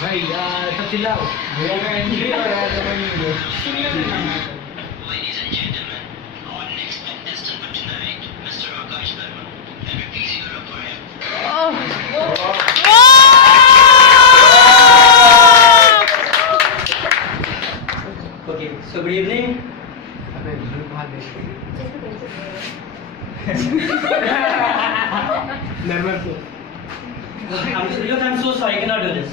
भाई सब चिल्लाओ भैया का एंट्री और यार Ladies and gentlemen, our next contestant for tonight, Mr. Akash Verma. Can we please hear up for him? Okay, so good evening. अबे झूठ बात दे nervous Look, I'm so sorry, I cannot do this.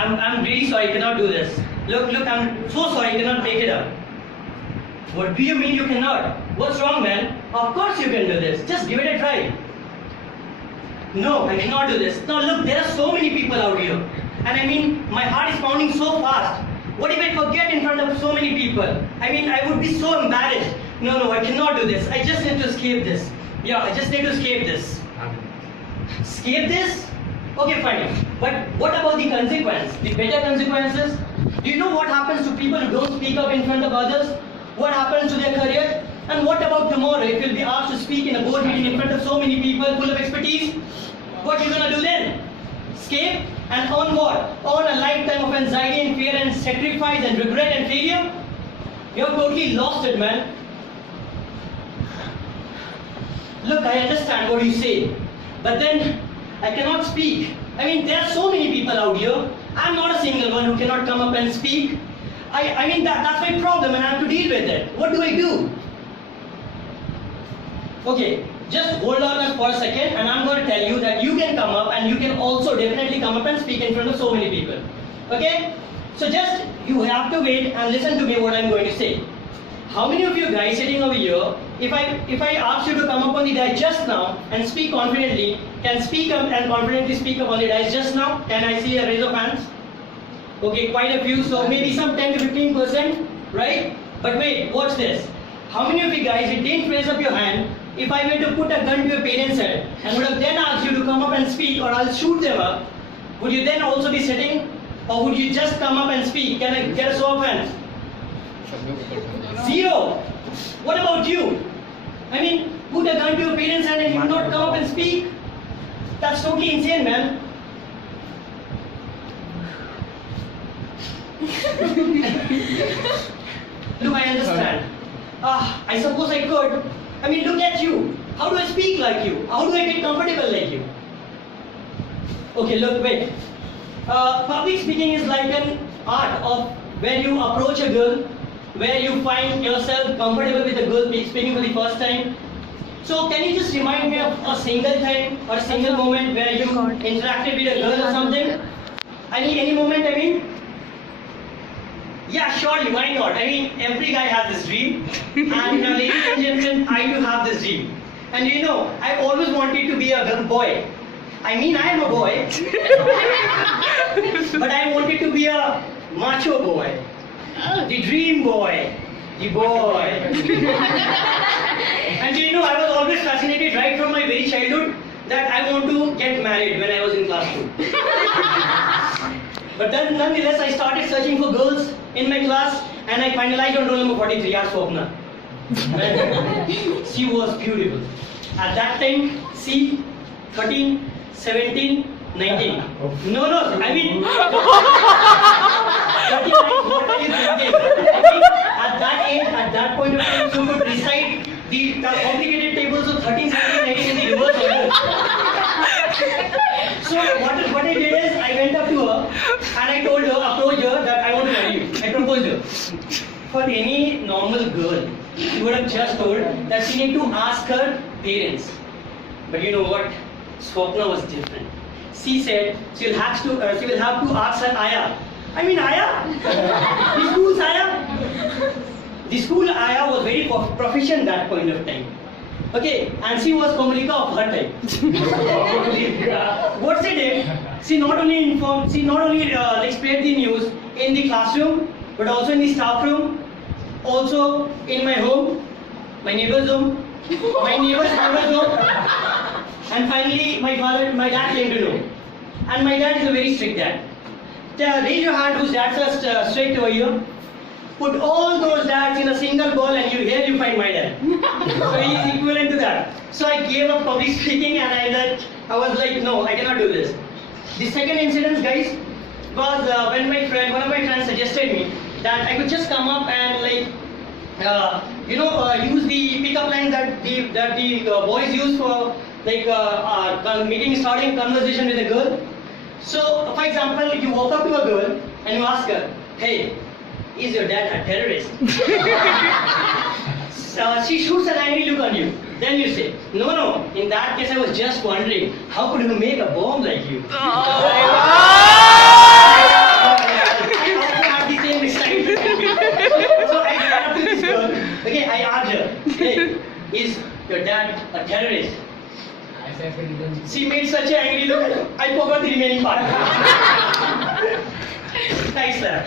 I'm really sorry, I cannot do this. Look, I'm so sorry, I cannot make it up. What do you mean you cannot? What's wrong, man? Of course you can do this. Just give it a try. No, I cannot do this. Now look, there are so many people out here. And I mean, my heart is pounding so fast. What if I forget in front of so many people? I mean, I would be so embarrassed. No, I cannot do this. I just need to escape this. Yeah, I just need to escape this. Escape this? Okay, fine. But what about the consequence? The better consequences? Do you know what happens to people who don't speak up in front of others? What happens to their career? And what about tomorrow if you'll be asked to speak in a board meeting in front of so many people full of expertise? What you gonna do then? Escape? And on what? On a lifetime of anxiety and fear and sacrifice and regret and failure? You have totally lost it, man. Look, I understand what you say, but then I cannot speak. I mean, there are so many people out here. I'm not a single one who cannot come up and speak. I mean, that's my problem and I have to deal with it. What do I do? Okay, just hold on for a second and I'm going to tell you that you can come up and you can also definitely come up and speak in front of so many people. Okay? So just, you have to wait and listen to me what I'm going to say. How many of you guys sitting over here, if I ask you to come up on the dais just now and speak confidently, can speak up and confidently speak up on the dais just now? Can I see a raise of hands? Okay, quite a few, so maybe some 10 to 15%, right? But wait, watch this. How many of you guys, it didn't raise up your hand, if I were to put a gun to your parents' head and would have then asked you to come up and speak or I'll shoot them up, would you then also be sitting? Or would you just come up and speak? Can I get a show of hands? Zero. What about you? I mean, put a gun to your parents' hand and you would not come up and speak? That's totally insane, man. Look, I understand. I suppose I could. I mean, look at you. How do I speak like you? How do I get comfortable like you? Okay, look, wait. Public speaking is like an art of where you approach a girl, where you find yourself comfortable with a girl speaking for the first time. So can you just remind me of a single time or a single moment where you interacted with a girl or something? Any moment, I mean? Yeah, surely, why not? I mean, every guy has this dream. And ladies and gentlemen, I do have this dream. And you know, I've always wanted to be a girl boy. I mean, I am a boy. But I wanted to be a macho boy. The dream boy. The boy. And you know, I was always fascinated right from my very childhood that I want to get married when I was in class 2. But then nonetheless, I started searching for girls in my class and I finalized on roll number 43, our Swapna. She was beautiful. At that time, see, 13, 17, 19. No, I mean, 39, what are you thinking? I mean, at that age, at that point of time, you could recite the complicated tables of 13, 17, 19 in the reverse order. So what I did is, I went up to her and I told her, approached her that I want to marry you. I proposed her. For any normal girl, she would have just told that she need to ask her parents. But you know what? Swapna was different. She said she will have to ask her Aya. I mean Aya? The school's Aya? The school Aya was very proficient at that point of time. Okay, and she was Komalika of her type. What she did, she not only spread the news in the classroom, but also in the staff room, also in my home, my neighbor's home, my neighbor's home, and finally my dad came to know. And my dad is a very strict dad. Raise your hand whose dads are strict over here. Put all those dads in a single ball and here you find my dad. So he is equivalent to that. So I gave up public speaking and I was like, no, I cannot do this. The second incident, guys, because when one of my friends suggested me that I could just come up and use the pickup lines that the boys use for starting a conversation with a girl. So, for example, you walk up to a girl and you ask her, "Hey, is your dad a terrorist?" So she shoots an angry look on you. Then you say, "No. In that case, I was just wondering, how could you make a bomb like you?" I have the same excitement. So I got up to this girl. Okay, I asked her, "Hey, is your dad a terrorist?" She made such an angry look. I forgot the remaining part. Nice slap.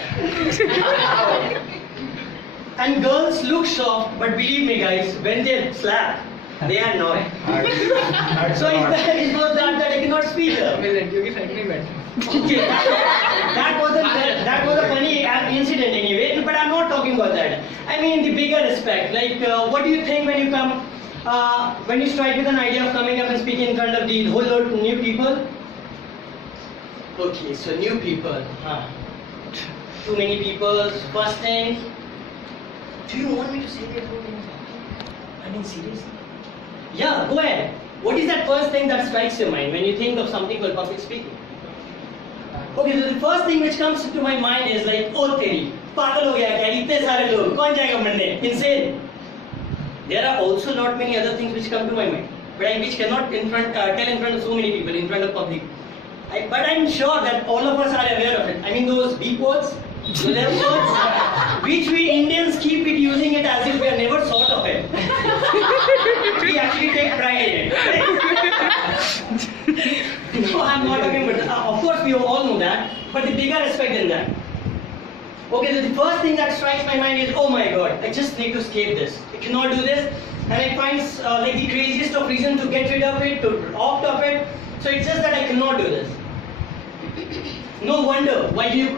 And girls look soft, but believe me, guys, when they slap, they are not. So it was that I cannot speak. Okay, that was a funny incident anyway. But I'm not talking about that. I mean the bigger aspect. Like, what do you think when you come? When you strike with an idea of coming up and speaking in front of the whole lot of new people? Okay, so new people. Too many people. First thing. Do you want me to say that whole thing? I mean, seriously? Yeah, go ahead. What is that first thing that strikes your mind when you think of something called public speaking? Okay, so the first thing which comes to my mind is like, oh, teri, pagal ho gaya kya? Itne sare log, kaun jayega marne? Insane. There are also not many other things which come to my mind, but which cannot tell in front of so many people, in front of public. But I'm sure that all of us are aware of it. I mean, those B words, those F words, which we Indians keep it using it as if we have never thought of it. We actually take pride in it. No, I'm not talking about that. Of course, we all know that, but the bigger aspect than that. Okay, so the first thing that strikes my mind is, oh my god, I just need to escape this. I cannot do this. And I find like the craziest of reason to get rid of it, to opt of it. So it's just that I cannot do this. No wonder why you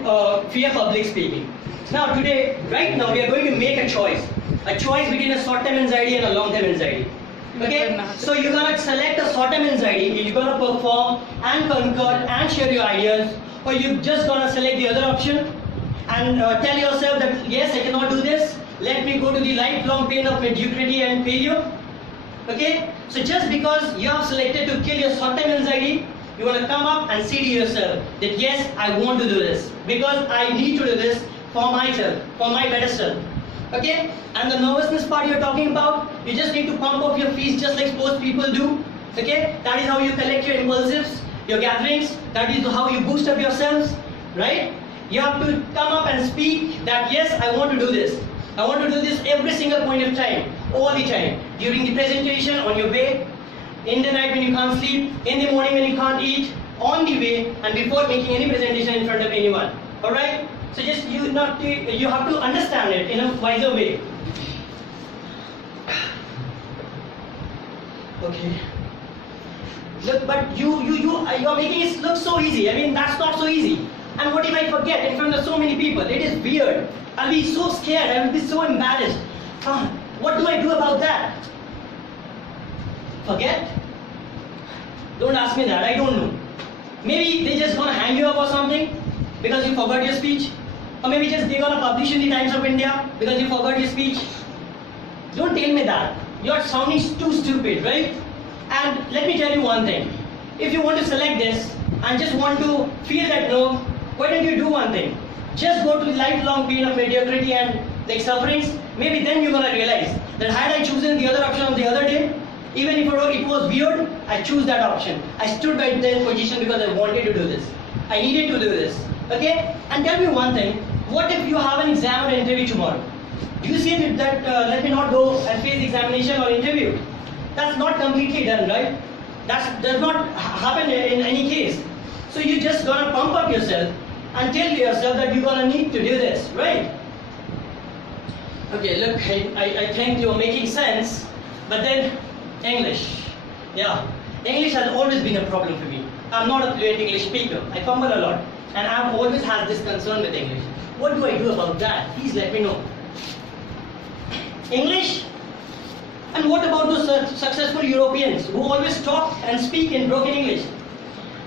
fear public speaking. Now today, right now, we are going to make a choice between a short-term anxiety and a long-term anxiety. Okay, so you're gonna select a short-term anxiety, you're gonna perform and concur and share your ideas, or you're just gonna select the other option and tell yourself that yes, I cannot do this, let me go to the lifelong pain of mediocrity and failure. Okay, so just because you have selected to kill your short-term anxiety, you want to come up and say to yourself that yes, I want to do this because I need to do this for myself, for my better self. Okay, and the nervousness part you're talking about, you just need to pump up your feet just like most people do. Okay, that is how you collect your impulsives, your gatherings, that is how you boost up yourselves, right? You have to come up and speak that yes, I want to do this. I want to do this every single point of time, all the time, during the presentation, on your way, in the night when you can't sleep, in the morning when you can't eat, on the way, and before making any presentation in front of anyone. Alright? So just you have to understand it in a wiser way. Okay. Look, but you are making it look so easy. I mean, that's not so easy. And what if I forget in front of so many people? It is weird. I'll be so scared. I will be so embarrassed. What do I do about that? Forget? Don't ask me that. I don't know. Maybe they're just gonna hang you up or something because you forgot your speech. Or maybe just they're gonna publish in the Times of India because you forgot your speech. Don't tell me that. You're sounding too stupid, right? And let me tell you one thing. If you want to select this and just want to feel that no, why don't you do one thing? Just go to the lifelong pain of mediocrity and like sufferings. Maybe then you're gonna realize that had I chosen the other option on the other day, even if it was weird, I choose that option. I stood by that position because I wanted to do this. I needed to do this. Okay? And tell me one thing. What if you have an exam or an interview tomorrow? Do you see that let me not go and face the examination or interview? That's not completely done, right? That does not happen in any case. So you just gonna pump up yourself and tell yourself that you're gonna need to do this, right? Okay, look, I think you're making sense, but then English. Yeah, English has always been a problem for me. I'm not a fluent English speaker. I fumble a lot. And I've always had this concern with English. What do I do about that? Please let me know. English? And what about those successful Europeans who always talk and speak in broken English?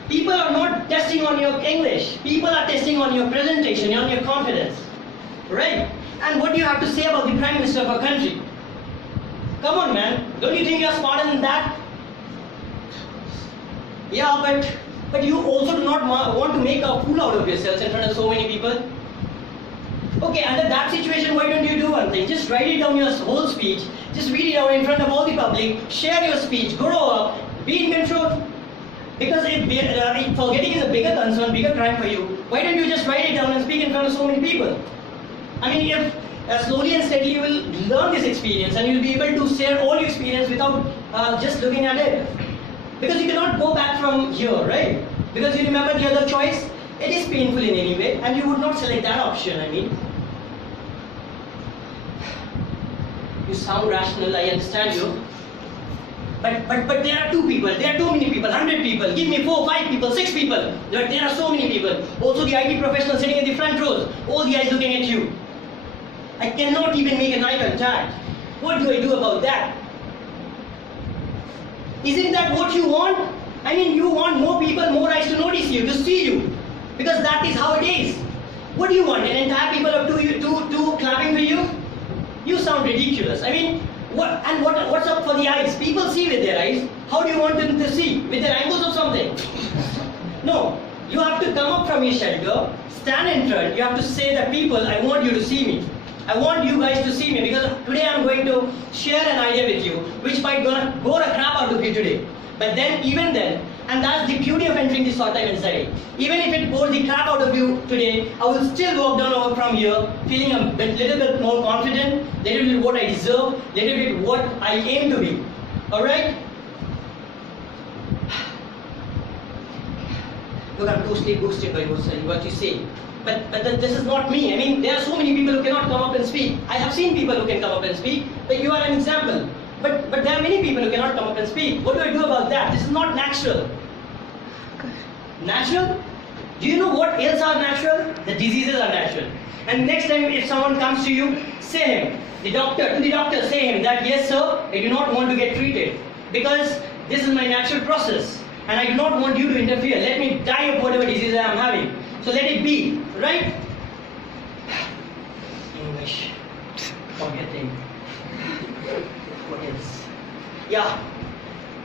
People are not testing on your English. People are testing on your presentation, on your confidence. Right? And what do you have to say about the Prime Minister of our country? Come on, man. Don't you think you're smarter than that? Yeah, but you also do not want to make a fool out of yourselves in front of so many people. Okay, under that situation, why don't you do one thing? Just write it down your whole speech. Just read it out in front of all the public. Share your speech. Grow up. Be in control. Because if forgetting is a bigger concern, bigger crime for you, why don't you just write it down and speak in front of so many people? I mean, if slowly and steadily you will learn this experience and you'll be able to share all your experience without just looking at it. Because you cannot go back from here, right? Because you remember the other choice, it is painful in any way and you would not select that option, I mean. You sound rational, I understand you. But there are 2 people, there are too many people, 100 people, give me 4, 5 people, 6 people. There are so many people. Also the IT professionals sitting in the front rows, all the eyes looking at you. I cannot even make an eye contact. What do I do about that? Isn't that what you want? I mean, you want more people, more eyes to notice you, to see you. Because that is how it is. What do you want? An entire people of two clapping for you? You sound ridiculous. I mean, what's up for the eyes? People see with their eyes. How do you want them to see? With their angles or something? No. You have to come up from your shelter, stand in front. You have to say that people, I want you to see me. I want you guys to see me because today I'm going to share an idea with you which might gonna bore a crap out of you today. But then, even then, and that's the beauty of entering this short time inside. Even if it bores the crap out of you today, I will still walk down over from here feeling a little bit more confident, little bit what I deserve, little bit what I aim to be. Alright? Look, I'm totally boosted by what you say. But this is not me. I mean, there are so many people who cannot come up and speak. I have seen people who can come up and speak, but you are an example. But there are many people who cannot come up and speak. What do I do about that? This is not natural. Natural? Do you know what else are natural? The diseases are natural. And next time if someone comes to you, say him, to the doctor, say him that, yes sir, I do not want to get treated. Because this is my natural process. And I do not want you to interfere. Let me die of whatever disease I am having. So let it be, right? English. Forgetting. What else? Yeah.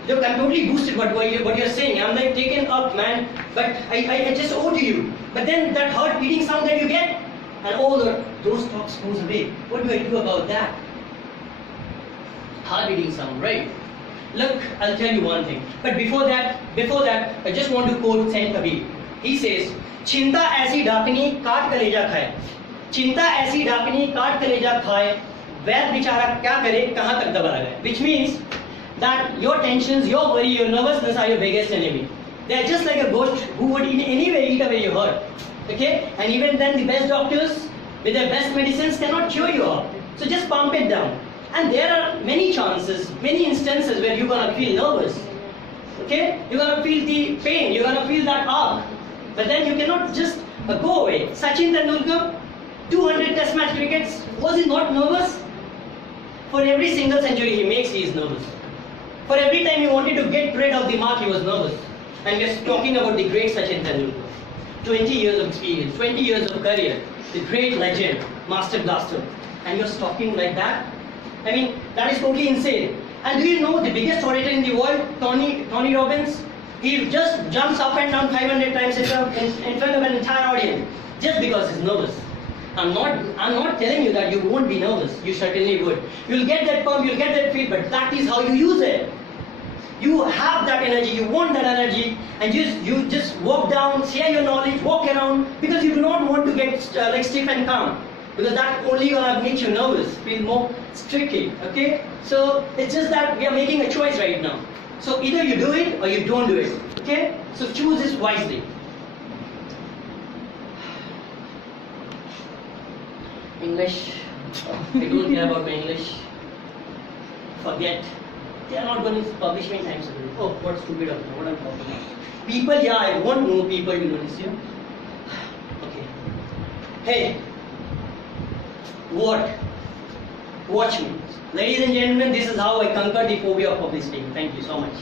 Look, I'm totally boosted by what you're saying. I'm like taken up, man. But I just owe to you. But then that heart beating sound that you get, and all those thoughts goes away. What do I do about that? Heart beating sound, right? Look, I'll tell you one thing. But before that, I just want to quote Saint Kabir. He says, "Chinta aisi डाकनी काट कलेजा खाए, चिंता ऐसी डाकनी काट कलेजा खाए, वैद बेचारा क्या करे कहाँ तक दबा लगाए." Which means that your tensions, your worry, your nervousness are your biggest enemy. They are just like a ghost who would in any way eat away your hurt. Okay? And even then the best doctors with their best medicines cannot cure you up. So just pump it down. And there are many chances, many instances where you're gonna feel nervous. Okay? You're gonna feel the pain, you're gonna feel that arc. But then you cannot just go away. Sachin Tendulkar, 200 test match crickets, was he not nervous? For every single century he makes, he is nervous. For every time he wanted to get rid of the mark, he was nervous. And we are talking about the great Sachin Tendulkar. 20 years of experience, 20 years of career, the great legend, master blaster. And you're talking like that? I mean, that is totally insane. And do you know the biggest orator in the world, Tony Robbins? He just jumps up and down 500 times in front of an entire audience just because he's nervous. I'm not telling you that you won't be nervous. You certainly would. You'll get that pump, you'll get that feel, but that is how you use it. You have that energy, you want that energy, and you just walk down, share your knowledge, walk around, because you do not want to get like stiff and calm. Because that only gonna make you nervous, feel more tricky, okay? So it's just that we are making a choice right now. So either you do it or you don't do it, okay? So choose this wisely. English, I don't care about my English. Forget. They are not going to publish many times a day. Oh, what stupid of me, what I'm talking about. People, yeah, I want more people to notice you. Okay. Hey. What? Watch me. Ladies and gentlemen, this is how I conquer the phobia of public speaking. Thank you so much.